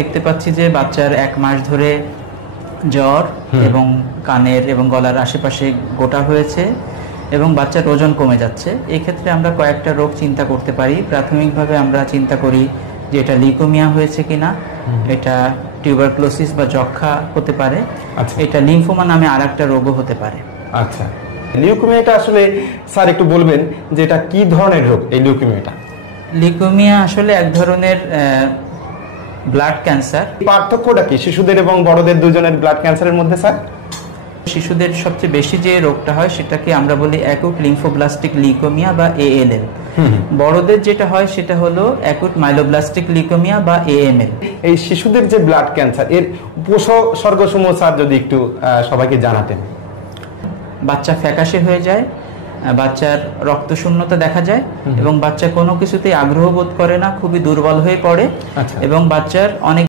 দেখতে পাচ্ছি যে বাচ্চার 1 মাস ধরে জ্বর এবং কানের এবং গলার আশেপাশে গোটা হয়েছে এবং বাচ্চার ওজন কমে যাচ্ছে। এই ক্ষেত্রে আমরা কয়েকটা রোগ চিন্তা করতে পারি। প্রাথমিকভাবে আমরা চিন্তা করি যে এটা লিউকেমিয়া হয়েছে কিনা, এটা টিউবারকুলোসিস বা যক্ষ্মা হতে পারে, এটা লিম্ফোমা নামে আরেকটা রোগও হতে পারে। আচ্ছা, লিউকেমিয়াটা আসলে স্যার একটু বলবেন যে এটা কি ধরনের রোগ? এই লিউকেমিয়াটা, লিউকেমিয়া আসলে এক ধরনের ব্লাড ক্যান্সার। পার্থক্যটা কি শিশুদের এবং বড়দের দুজনের ব্লাড ক্যান্সারের মধ্যে স্যার? শিশুদের সবচেয়ে বেশি যে রোগটা হয় সেটাকে আমরা বলি অ্যাকুট লিম্ফোব্লাস্টিক লিউকেমিয়া বা ALL। বড়দের যেটা হয় সেটা হলো অ্যাকুট মাইলোব্লাস্টিক লিউকেমিয়া বা AML। এই শিশুদের যে ব্লাড ক্যান্সার, এর উপসর্গসমূহ স্যার যদি একটু সবাইকে জানাতেন। বাচ্চা ফ্যাকাশে হয়ে যায়, বাচ্চার রক্তশূন্যতা দেখা যায় এবং বাচ্চা কোনো কিছুতেই আগ্রহ বোধ করে না, খুবই দুর্বল হয়ে পড়ে এবং বাচ্চার অনেক